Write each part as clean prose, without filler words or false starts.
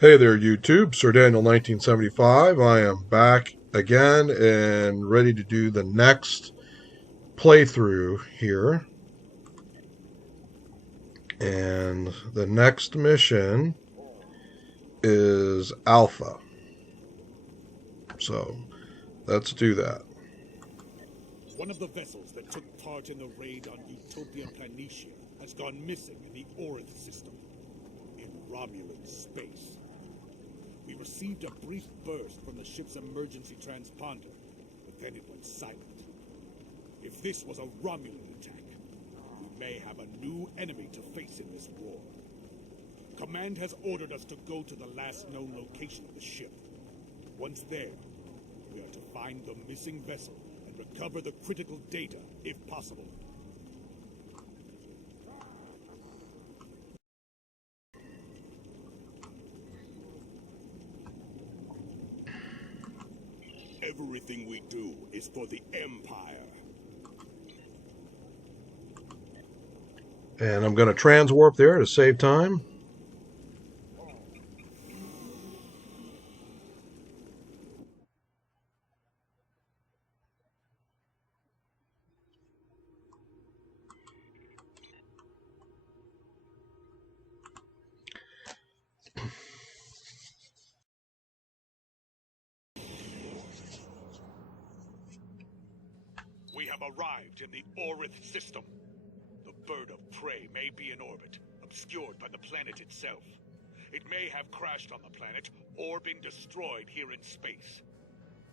Hey there, YouTube. Sir Daniel 1975. I am back again and ready to do the next playthrough here. And the next mission is Alpha. So let's do that. One of the vessels that took part in the raid on Utopia Planitia has gone missing in the Orith system, in Romulan space. We received a brief burst from the ship's emergency transponder, but then it went silent. If this was a Romulan attack, we may have a new enemy to face in this war. Command has ordered us to go to the last known location of the ship. Once there, we are to find the missing vessel and recover the critical data, if possible. Everything we do is for the Empire. And I'm going to transwarp there to save time. We have arrived in the Orith system. The bird of prey may be in orbit, obscured by the planet itself. It may have crashed on the planet, or been destroyed here in space.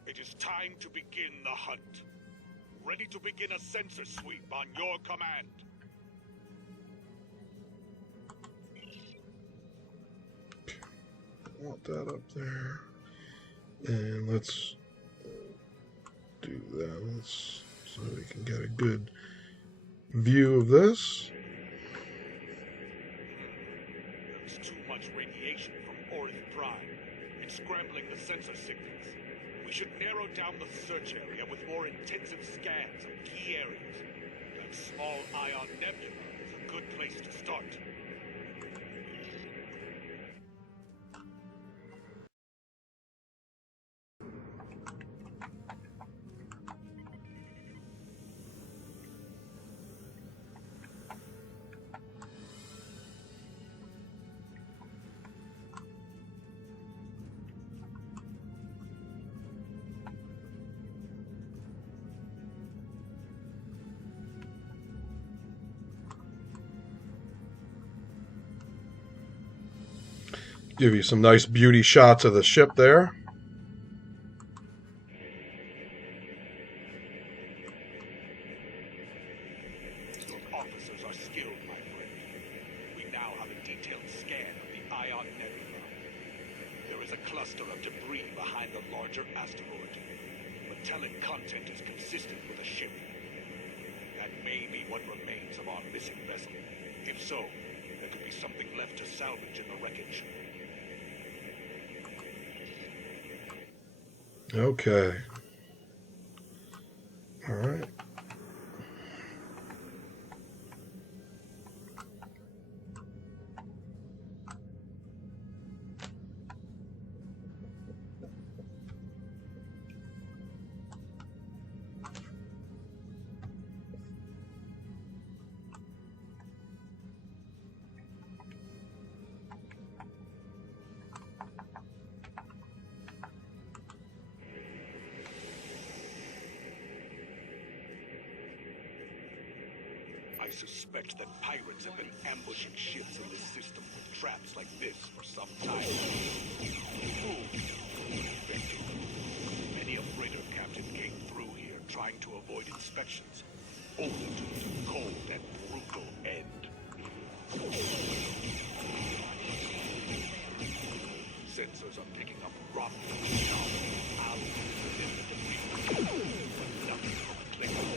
It is time to begin the hunt. Ready to begin a sensor sweep on your command. Want that up there. And let's do that. So we can get a good view of this. There's too much radiation from Orith Prime. It's scrambling the sensor signals. We should narrow down the search area with more intensive scans of key areas. That small ion nebula is a good place to start. Give you some nice beauty shots of the ship there. Your officers are skilled, my friend. We now have a detailed scan of the Ion Nebula. There is a cluster of debris behind the larger asteroid. Metallic content is consistent with a ship. That may be what remains of our missing vessel. If so, there could be something left to salvage in the wreckage. Okay. All right. I suspect that pirates have been ambushing ships in this system with traps like this for some time. Many a freighter captain came through here trying to avoid inspections, only to meet a cold and brutal end. Sensors are picking up rock nothing from a Klingon.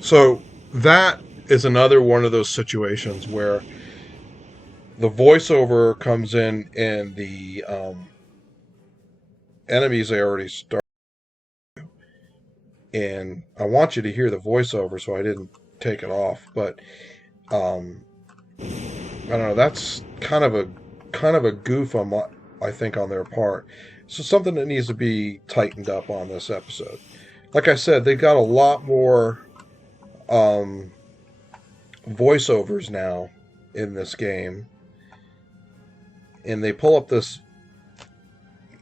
So that is another one of those situations where the voiceover comes in and the enemies they already start. and I want you to hear the voiceover, so I didn't take it off. But I don't know. That's kind of a goof on I think on their part. So something that needs to be tightened up on this episode. Like I said, they got a lot more um, voiceovers now in this game, and they pull up this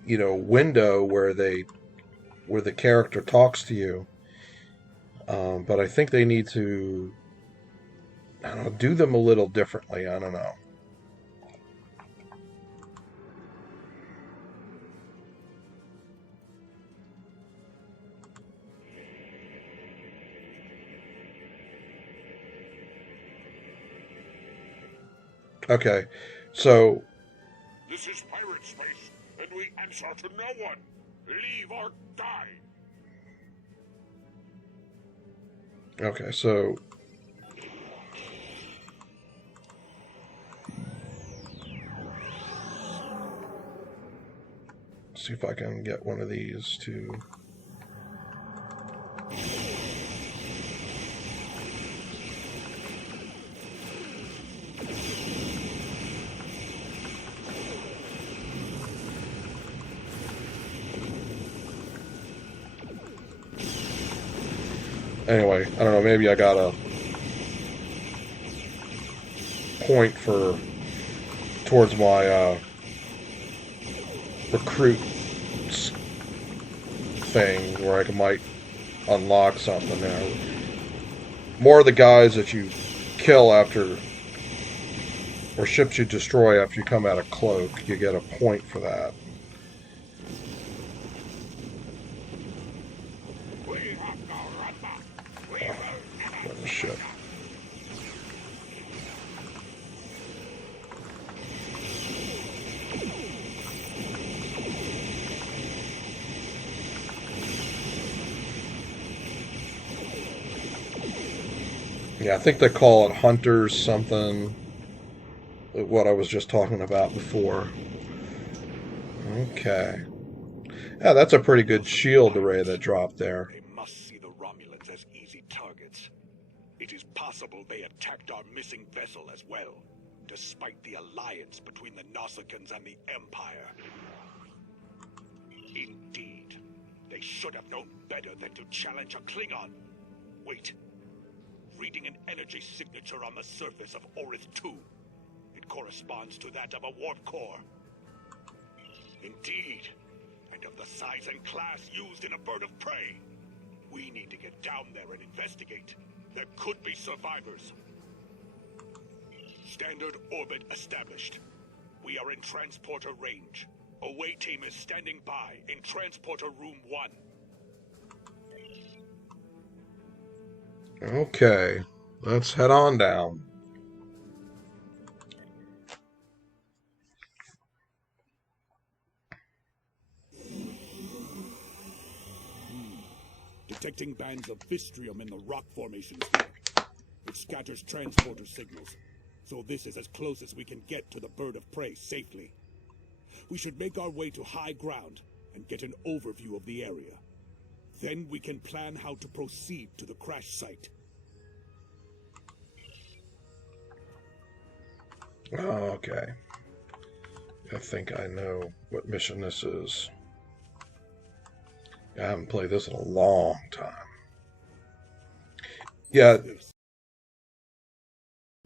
window where the character talks to you. But I think they need to, I don't know, do them a little differently. I don't know. Okay, so This is pirate space, and we answer to no one. Leave or die. okay, so see if I can get one of these to. Anyway, I don't know, maybe I got a point towards my recruit thing where I might unlock something there. More of the guys that you kill after, or ships you destroy after you come out of cloak, you get a point for that. Ship. Yeah, I think they call it hunters something. What I was just talking about before. Okay. Yeah, that's a pretty good shield array that dropped there. They must see the Romulans as easy targets. It is possible they attacked our missing vessel as well, despite the alliance between the Nausicaans and the Empire. Indeed. They should have known better than to challenge a Klingon. Wait. Reading an energy signature on the surface of Orith 2. It corresponds to that of a warp core. Indeed. And of the size and class used in a bird of prey. We need to get down there and investigate. There could be survivors. Standard orbit established. We are in transporter range. Away team is standing by in transporter room 1. Okay, let's head on down. Detecting bands of Vistrium in the rock formations here. It scatters transporter signals. So this is as close as we can get to the bird of prey safely. We should make our way to high ground and get an overview of the area. Then we can plan how to proceed to the crash site. Okay. I think I know what mission this is. I haven't played this in a long time. Yeah.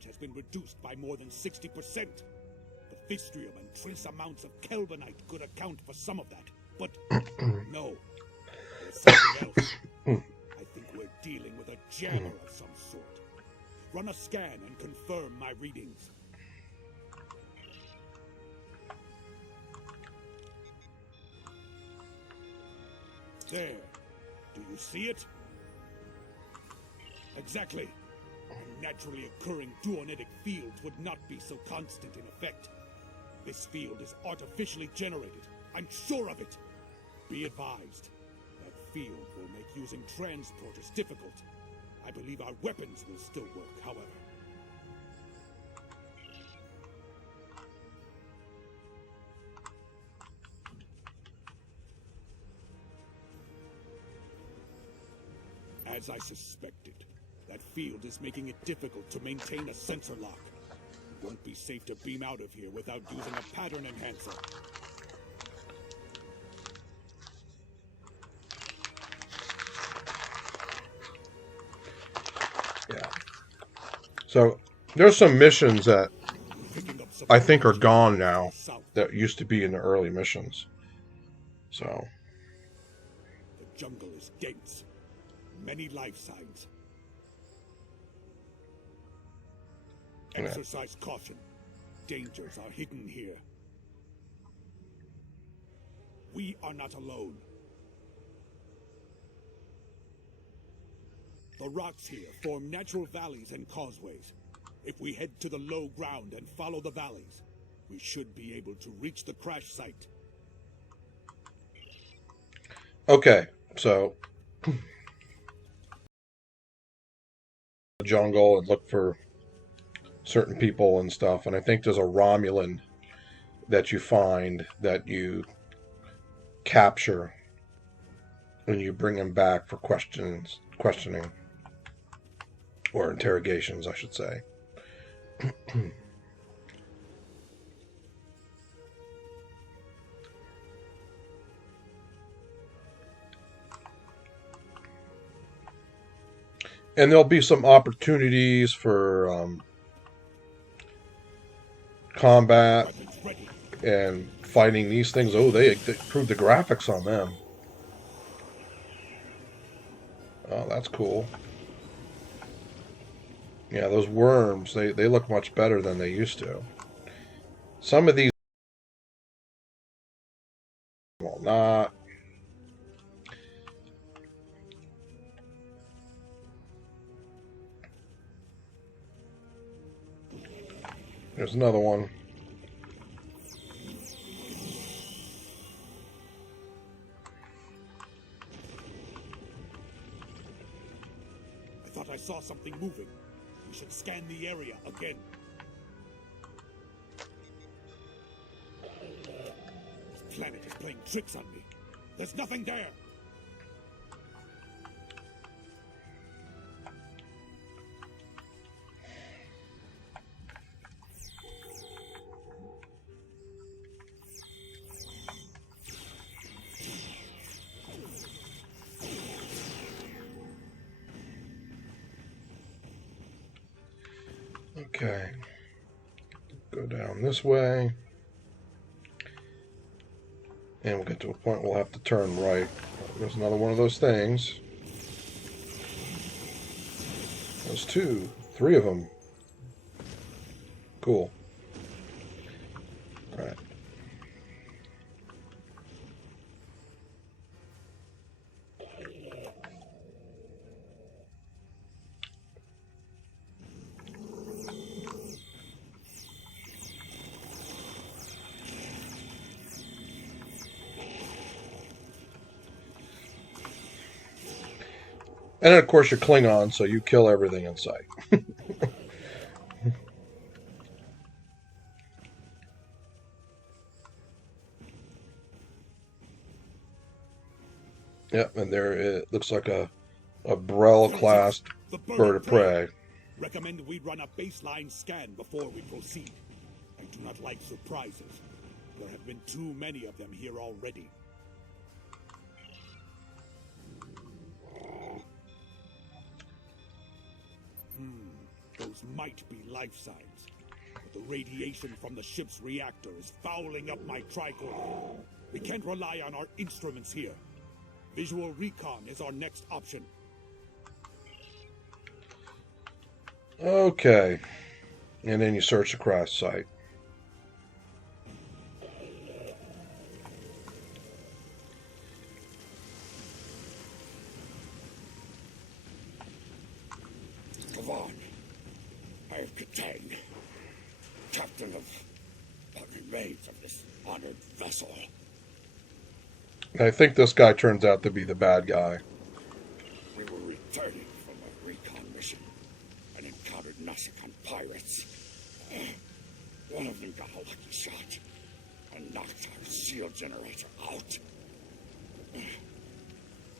Has been reduced by more than 60%. The Vistrium and trace amounts of Kelvinite could account for some of that. But no, there's something else. I think we're dealing with a jammer of some sort. Run a scan and confirm my readings. There. Do you see it? Exactly. And naturally occurring duonitic fields would not be so constant in effect. This field is artificially generated. I'm sure of it. Be advised. That field will make using transporters difficult. I believe our weapons will still work, however. As I suspected, that field is making it difficult to maintain a sensor lock. It won't be safe to beam out of here without using a pattern enhancer. Yeah. So there's some missions that I think are gone now that used to be in the early missions. So the jungle is dense. Many life signs. Exercise caution. Dangers are hidden here. We are not alone. The rocks here form natural valleys and causeways. If we head to the low ground and follow the valleys, we should be able to reach the crash site. okay, so the jungle and look for certain people and stuff, and I think there's a Romulan that you find that you capture and you bring him back for questioning or interrogations, I should say. And there'll be some opportunities for combat and fighting these things. Oh, they improved the graphics on them. Oh, that's cool. Yeah, those worms, they look much better than they used to. Some of these, well, not. There's another one. I thought I saw something moving. We should scan the area again. This planet is playing tricks on me. There's nothing there. Okay. Go down this way. And we'll get to a point we'll have to turn right. There's another one of those things. There's 2, 3 of them. Cool. All right. And then, of course, you're Klingon, so you kill everything in sight. Yep, and there it looks like a Brell-class bird of prey. Recommend we run a baseline scan before we proceed. I do not like surprises. There have been too many of them here already. Those might be life signs, but the radiation from the ship's reactor is fouling up my tricorder. We can't rely on our instruments here. Visual recon is our next option. Okay. And then you search the crash site. Come on. I am Katang, captain of what remains of this honored vessel. I think this guy turns out to be the bad guy. We were returning from a recon mission and encountered Nausicaan pirates. One of them got a lucky shot and knocked our shield generator out.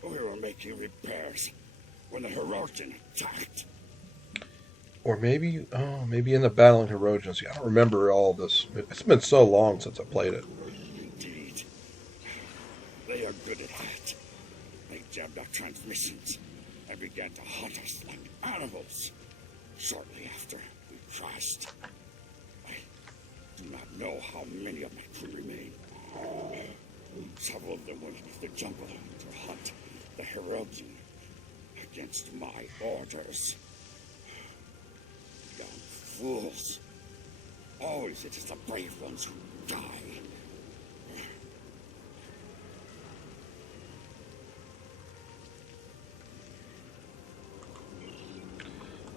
We were making repairs when the Hirogen attacked. Or maybe, maybe in the Battle in Hirogen. See, I don't remember all this. It's been so long since I played it. Indeed. They are good at that. They jammed our transmissions and began to hunt us like animals. Shortly after, we crashed. I do not know how many of my crew remain. Several of them went with the jungle to hunt the Hirogen against my orders. Young fools. Always it is the brave ones who die.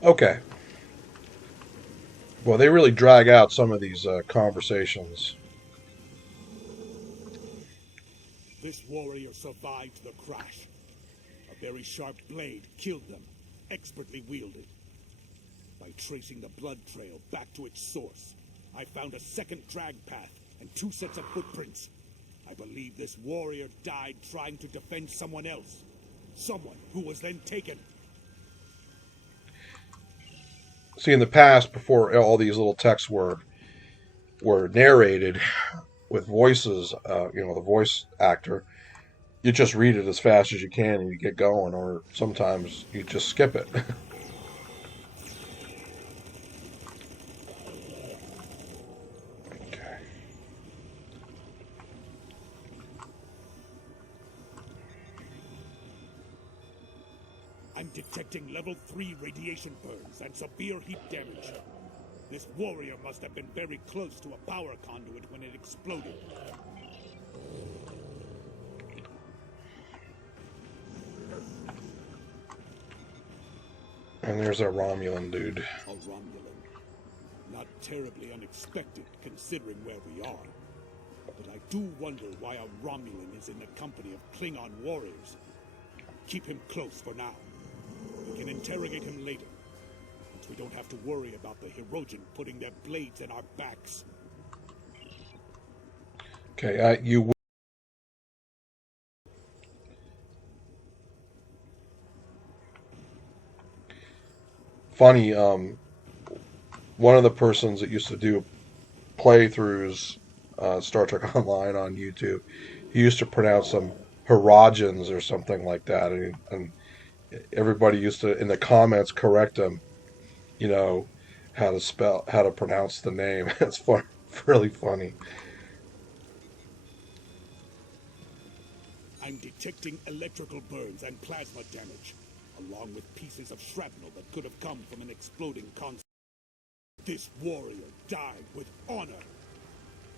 Okay. Well, they really drag out some of these conversations. This warrior survived the crash. A very sharp blade killed them, expertly wielded. By tracing the blood trail back to its source, I found a second drag path and 2 sets of footprints. I believe this warrior died trying to defend someone else. Someone who was then taken. See, in the past, before all these little texts were narrated with voices, the voice actor, you just read it as fast as you can and you get going, or sometimes you just skip it. Okay. I'm detecting level 3 radiation burns and severe heat damage. This warrior must have been very close to a power conduit when it exploded. And there's a Romulan dude. A Romulan. Not terribly unexpected considering where we are. But I do wonder why a Romulan is in the company of Klingon warriors. Keep him close for now. We can interrogate him later. Once we don't have to worry about the Hirogen putting their blades in our backs. Okay, funny, one of the persons that used to do playthroughs Star Trek Online on YouTube, he used to pronounce them Hirogens or something like that, and everybody used to in the comments correct him, you know, how to pronounce the name. It's fun, really funny. I'm detecting electrical burns and plasma damage, along with pieces of shrapnel that could have come from an exploding console. This warrior died with honor.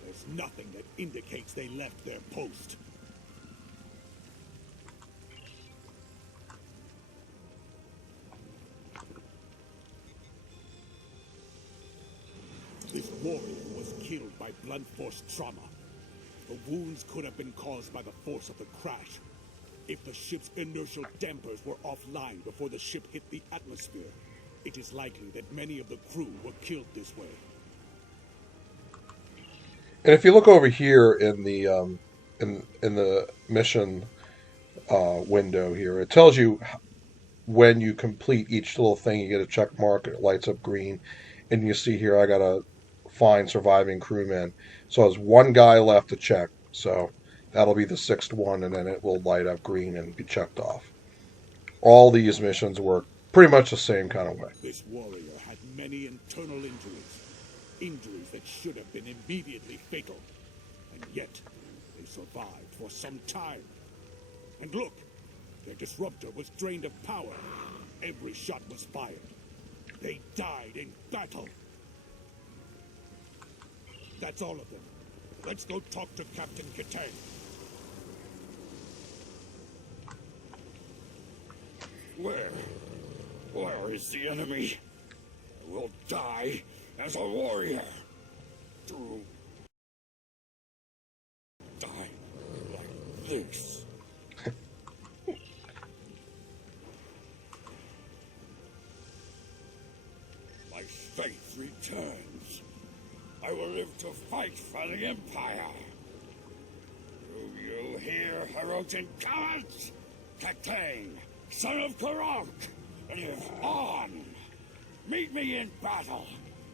There's nothing that indicates they left their post. This warrior was killed by blunt force trauma. The wounds could have been caused by the force of the crash. If the ship's inertial dampers were offline before the ship hit the atmosphere, it is likely that many of the crew were killed this way. And if you look over here in the in the mission window here, it tells you when you complete each little thing, you get a check mark, it lights up green, and you see here I got to find surviving crewmen. So there's one guy left to check, so that'll be the 6th one, and then it will light up green and be checked off. All these missions work pretty much the same kind of way. This warrior had many internal injuries. Injuries that should have been immediately fatal. And yet, they survived for some time. And look, their disruptor was drained of power. Every shot was fired. They died in battle. That's all of them. Let's go talk to Captain Kitang. Where is the enemy? I will die as a warrior. To die like this. My faith returns. I will live to fight for the Empire. Do you hear, Hirogen cowards? Kitang, Son of Karok, live on! Meet me in battle,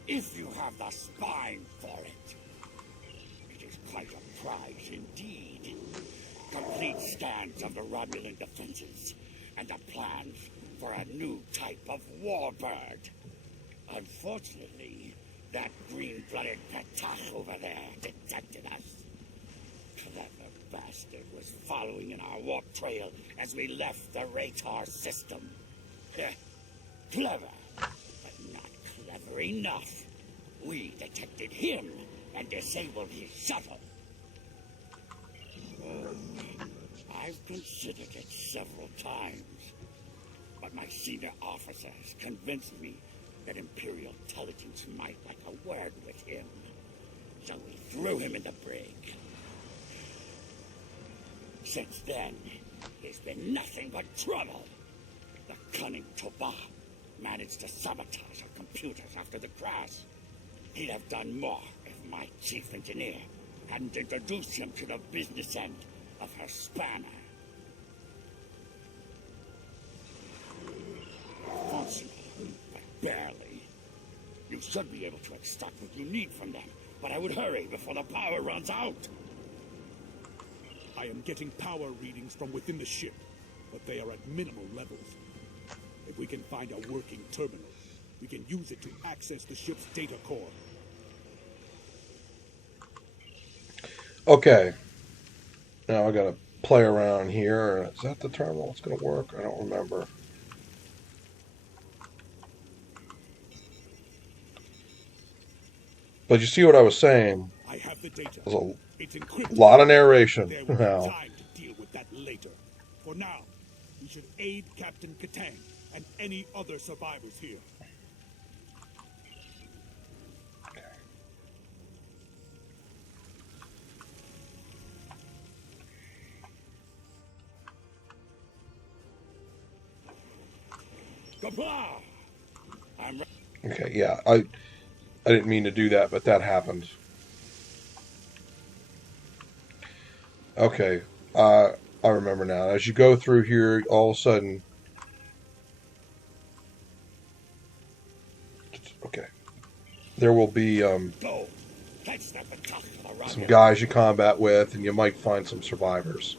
if you have the spine for it. It is quite a prize indeed. Complete scans of the Romulan defenses, and the plans for a new type of warbird. Unfortunately, that green-blooded Petach over there detected us. Clever bastard was following in our warp trail as we left the Ratar system. Clever, but not clever enough. We detected him and disabled his shuttle. I've considered it several times, but my senior officers convinced me that Imperial intelligence might like a word with him. So we threw him in the brig. Since then, he's been nothing but trouble. The cunning Toba managed to sabotage our computers after the crash. He'd have done more if my chief engineer hadn't introduced him to the business end of her spanner. Functional, but barely. You should be able to extract what you need from them, but I would hurry before the power runs out. I am getting power readings from within the ship, but they are at minimal levels. If we can find a working terminal, we can use it to access the ship's data core. Okay. Now I gotta play around here. Is that the terminal that's gonna work? I don't remember. But you see what I was saying? I have the data. There's a It's encrypted. lot of narration. There will Now. be time to deal with that later. For now, we should aid Captain Katang and any other survivors here. Kapla! Okay, yeah. I didn't mean to do that, but that happened. Okay. I remember now. As you go through here, all of a sudden. Okay. There will be Go. Catch that Petach around some here. guys you combat with, and you might find some survivors.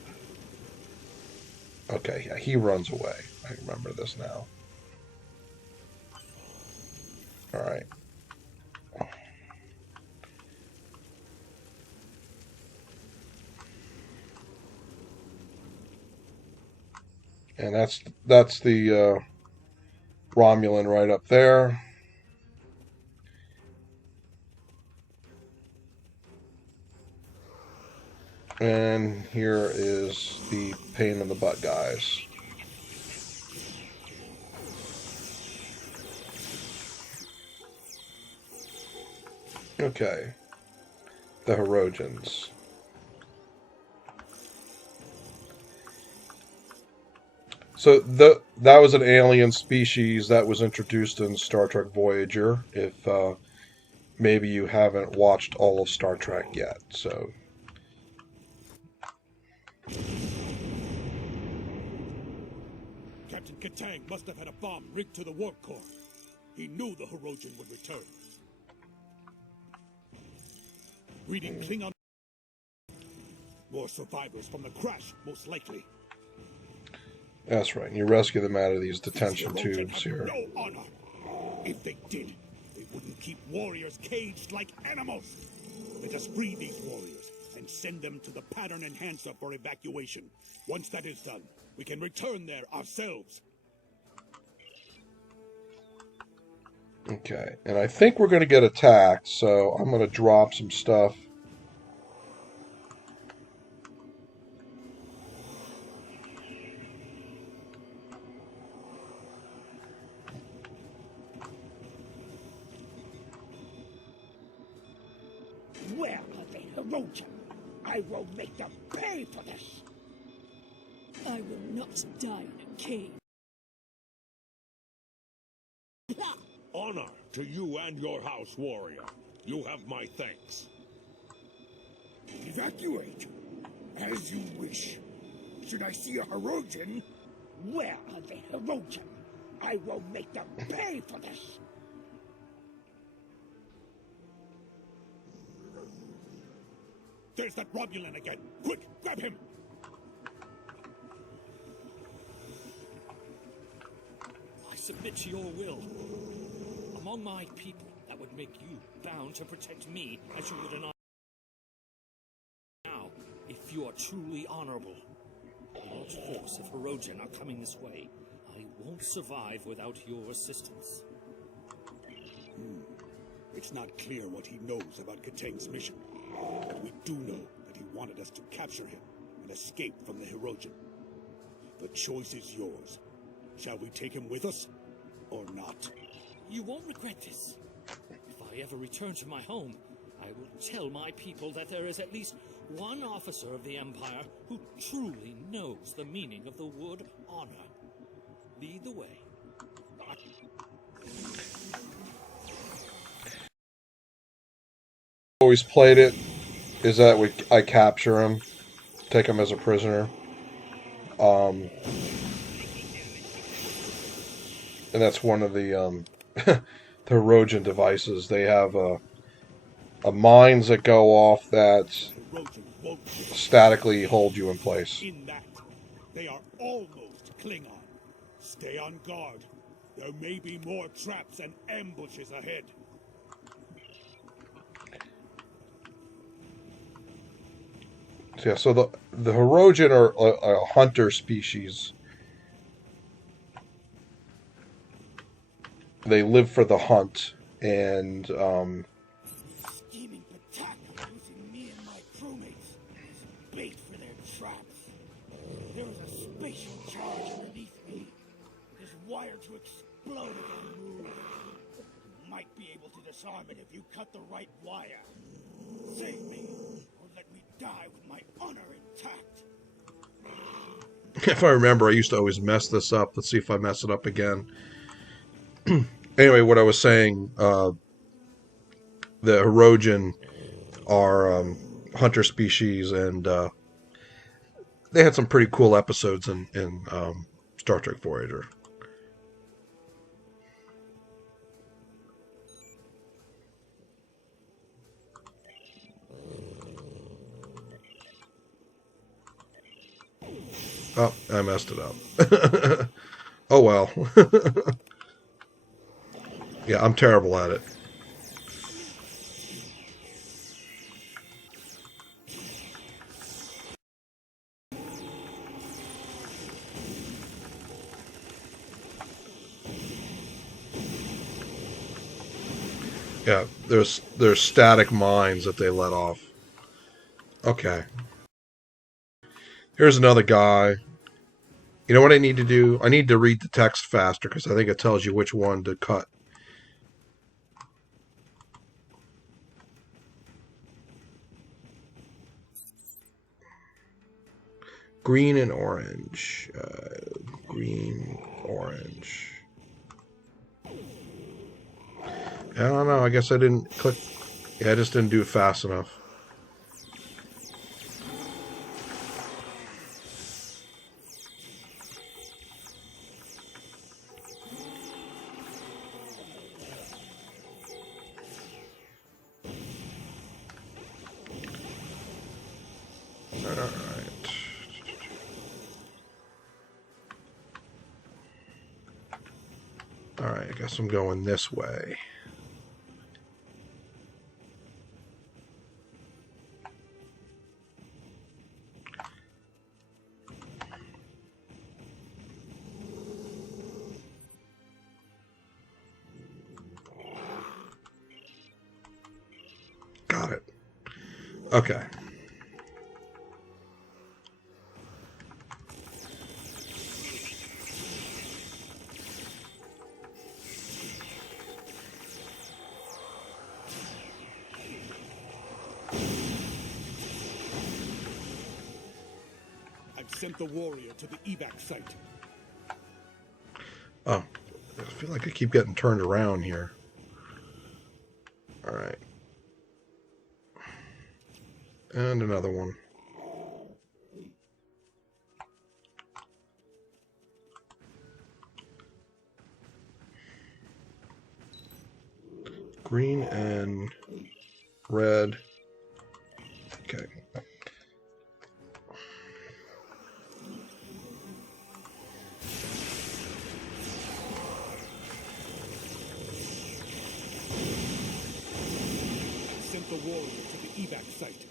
Okay, yeah, he runs away. I remember this now. Alright. And that's the Romulan right up there. And here is the pain in the butt guys. Okay. The Herodians. So that was an alien species that was introduced in Star Trek Voyager. If maybe you haven't watched all of Star Trek yet, so Captain Katang must have had a bomb rigged to the warp core. He knew the Herodian would return. Reading Klingon. More survivors from the crash, most likely. that's right. And you rescue them out of these These detention Herodian tubes have here. no honor. If they did, they wouldn't keep warriors caged like animals. Let us free these warriors and send them to the pattern enhancer for evacuation. Once that is done, we can return there ourselves. Okay, and I think we're going to get attacked, so I'm going to drop some stuff. Where are the Herodian? I will make them pay for this. I will not die in a cave. Honor to you and your house, warrior. You have my thanks. Evacuate, as you wish. Should I see a Herodian, Where are the Hirogen? I will make them pay for this! There's that Romulan again! Quick, grab him! I submit to your will. Among my people, that would make you bound to protect me as you would an honor. Now, if you are truly honorable, a large force of Hirogen are coming this way. I won't survive without your assistance. It's not clear what he knows about Katang's mission, but we do know that he wanted us to capture him and escape from the Hirogen. The choice is yours. Shall we take him with us, or not? You won't regret this. If I ever return to my home, I will tell my people that there is at least one officer of the Empire who truly knows the meaning of the word honor. Lead the way. Always played it is that I capture him, take him as a prisoner. And that's one of the the Hirogen devices. They have mines that go off that Hirogen won't statically hold you in place. in that. They are almost Klingon. Stay on guard. There may be more traps and ambushes ahead. Yeah, so the Hirogen are a hunter species. They live for the hunt, and Scheming attack using me and my crewmates as bait for their traps. There is a spatial charge underneath me. It is wired to explode if I move. You might be able to disarm it if you cut the right wire. Save me, or let me die with my honor intact. if I remember, I used to always mess this up. Let's see if I mess it up again. Anyway, what I was saying, the Hirogen are hunter species, and they had some pretty cool episodes in Star Trek Voyager. Oh, I messed it up. Oh well. Yeah, I'm terrible at it. Yeah, there's static mines that they let off. Okay. Here's another guy. You know what I need to do? I need to read the text faster because I think it tells you which one to cut. Green and orange. Green, orange. I don't know. I guess I didn't click. Yeah, I just didn't do it fast enough. Alright, I guess I'm going this way. Got it. Okay. I've sent the warrior to the evac site. Oh, I feel like I keep getting turned around here. Alright. And another one. green and red. Okay. Sent the warrior to the evac site.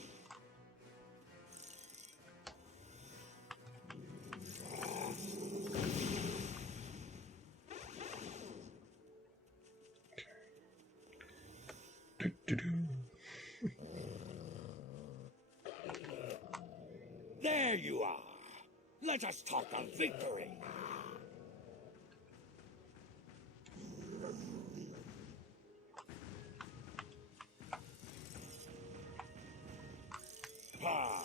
There you are. Let us talk of victory. Ah,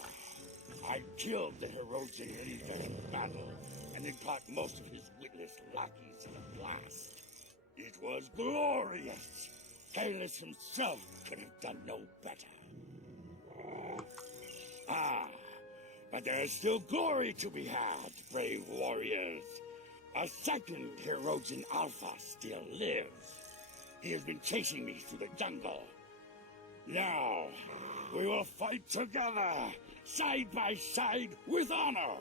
I killed the Hirogen leader in battle, and then caught most of his witless lackeys in a blast. It was glorious. Kalis himself could have done no better. Ah, but there is still glory to be had, brave warriors. A second Hirogen Alpha still lives. He has been chasing me through the jungle. Now, we will fight together, side by side, with honor.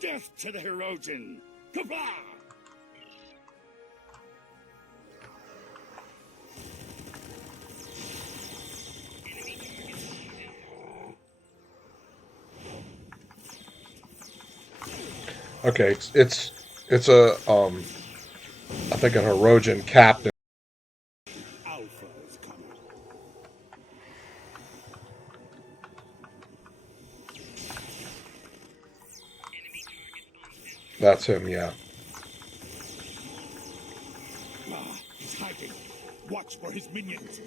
Death to the Hirogen. Kapla! Okay, it's a I think an Hirogen captain. Alpha is coming. That's him, yeah. Ah, he's hiding. Watch for his minions.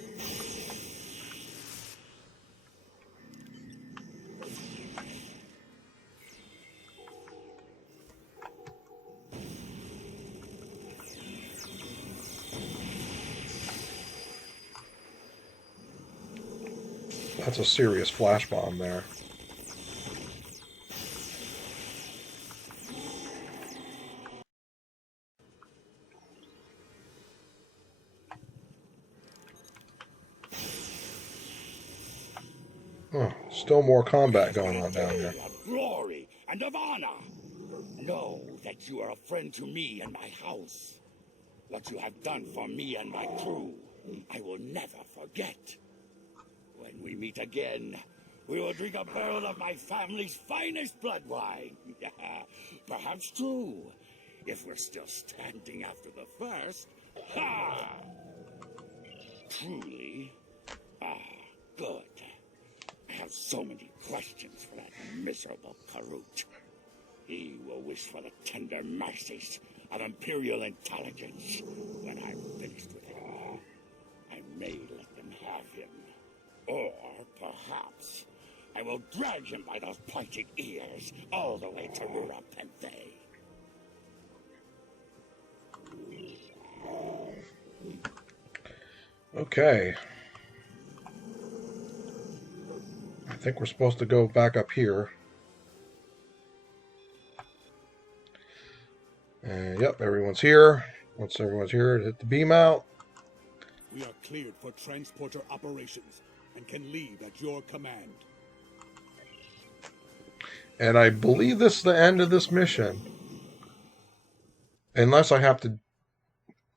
That's a serious flash bomb there. Oh, still more combat going on down here. Of glory and of honor. Know that you are a friend to me and my house. What you have done for me and my crew, I will never forget. When we meet again, we will drink a barrel of my family's finest blood wine. Perhaps two, if we're still standing after the first. Ha! Truly? Ah, good. I have so many questions for that miserable Karut. He will wish for the tender mercies of Imperial intelligence when I'm finished with him. I may let them have him. Or perhaps I will drag him by those pointed ears all the way to Rura Penthe. Okay. I think we're supposed to go back up here. And yep, everyone's here. Once everyone's here, hit the beam out. We are cleared for transporter operations and can leave at your command. And I believe this is the end of this mission. Unless I have to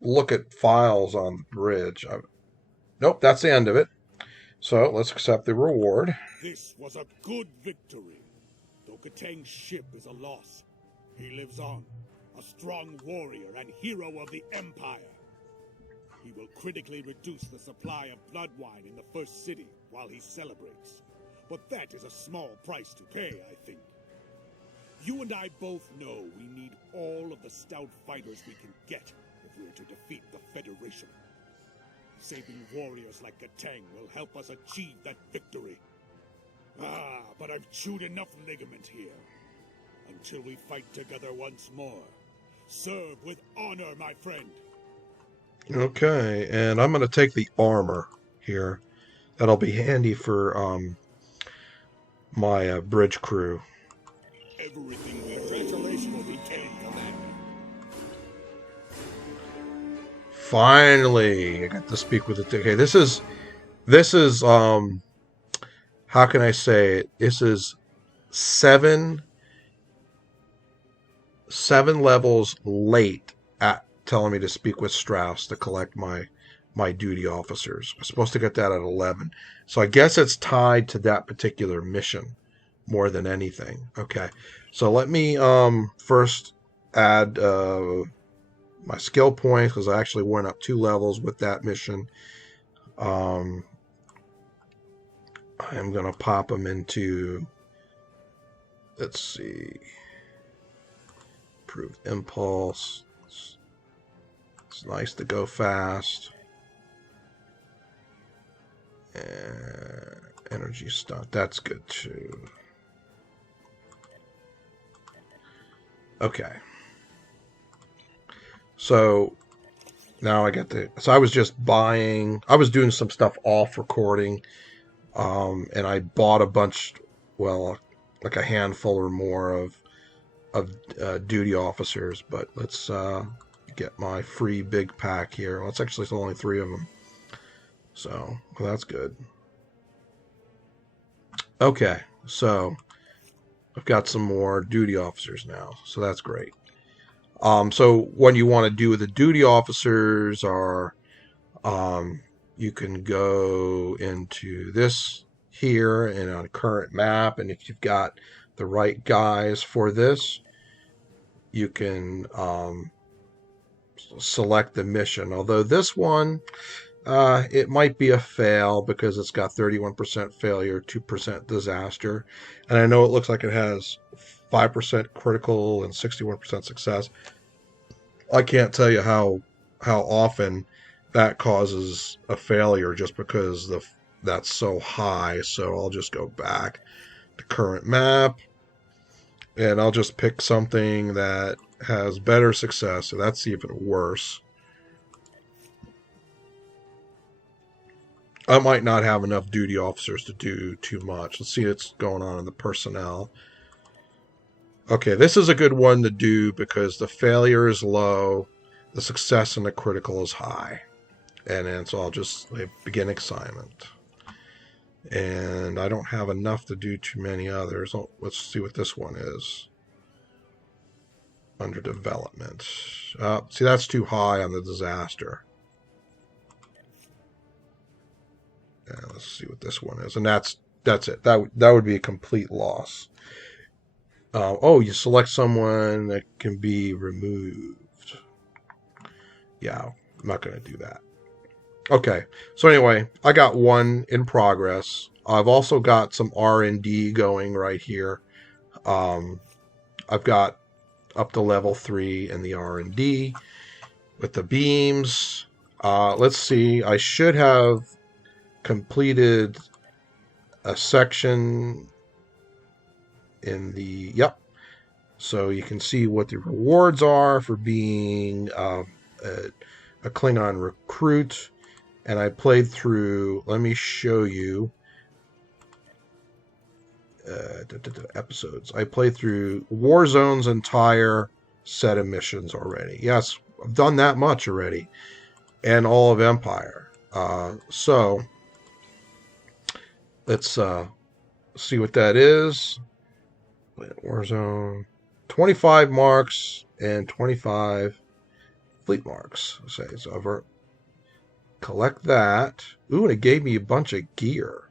look at files on the bridge. Nope, that's the end of it. So let's accept the reward. This was a good victory. Though Katang's ship is a loss, he lives on, a strong warrior and hero of the Empire. He will critically reduce the supply of blood wine in the first city while he celebrates. But that is a small price to pay, I think. You and I both know we need all of the stout fighters we can get if we're to defeat the Federation. Saving warriors like Katang will help us achieve that victory. Ah, but I've chewed enough ligament here. Until we fight together once more. Serve with honor, my friend. Okay, and I'm going to take the armor here. That'll be handy for my bridge crew. Everything we congratulations will be taken, Commander. Finally, I got to speak with it. Okay, this is how can I say it? This is seven levels late at telling me to speak with Strauss to collect my duty officers. I'm supposed to get that at 11. So I guess it's tied to that particular mission more than anything. Okay. So let me first add my skill points, because I actually went up 2 levels with that mission. I'm going to pop them into, let's see, improved impulse. It's nice to go fast. And energy stunt, that's good too. Okay. So now I get the. So I was just buying. I was doing some stuff off recording, and I bought a bunch. Well, like a handful or more of duty officers. But let's get my free big pack here. Well, it's actually still only 3 of them. So well, that's good. Okay, so I've got some more duty officers now, so that's great. So what you want to do with the duty officers are, you can go into this here and on current map, and if you've got the right guys for this, you can select the mission. Although this one, it might be a fail because it's got 31% failure, 2% disaster, and I know it looks like it has 5% critical and 61% success. I can't tell you how often that causes a failure just because that's so high. So I'll just go back to current map, and I'll just pick something that has better success. So that's even worse. I might not have enough duty officers to do too much. Let's see what's going on in the personnel. Okay, this is a good one to do because the failure is low, the success and the critical is high. And then so I'll just begin assignment. And I don't have enough to do too many others. Oh, let's see what this one is. Under development. See, that's too high on the disaster. Yeah, let's see what this one is. And that's it. That would be a complete loss. Oh, you select someone that can be removed. Yeah, I'm not going to do that. Okay, so anyway, I got 1 in progress. I've also got some R&D going right here. I've got up to level 3 in the R&D with the beams. Let's see, I should have completed a section in the, yep. So you can see what the rewards are for being a Klingon recruit. And I played through, let me show you episodes. I played through Warzone's entire set of missions already. Yes, I've done that much already. And all of Empire. So let's see what that is. Warzone. 25 marks and 25 fleet marks. So over. Collect that. Ooh, and it gave me a bunch of gear.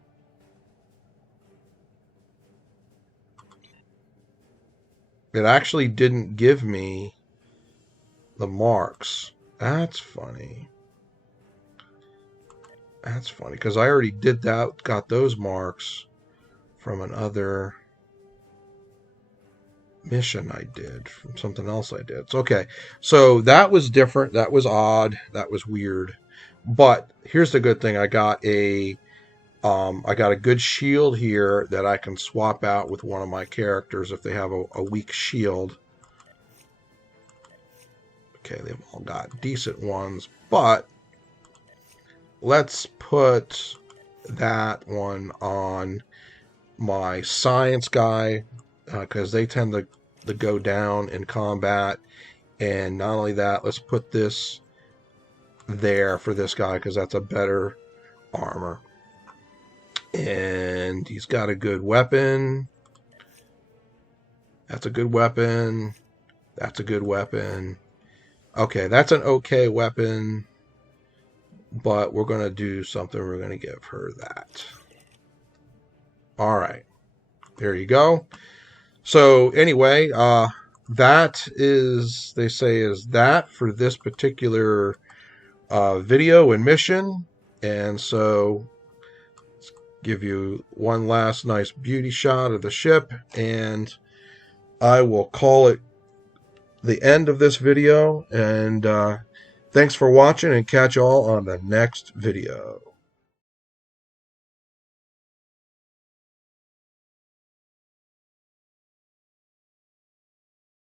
It actually didn't give me the marks. That's funny. That's funny, because I already did that, got those marks from another mission I did, from something else I did. So, okay, so that was different. That was odd. That was weird. But here's the good thing. I got a good shield here that I can swap out with one of my characters if they have a weak shield. Okay, they've all got decent ones, but let's put that one on my science guy because they tend to go down in combat. And not only that, let's put this there for this guy because that's a better armor. And he's got a good weapon. That's a good weapon. That's a good weapon. Okay, that's an okay weapon. But we're going to do something. We're going to give her that. All right. There you go. So anyway, that is, they say, is that for this particular video and mission. And so let's give you one last nice beauty shot of the ship, and I will call it the end of this video. And thanks for watching, and catch you all on the next video.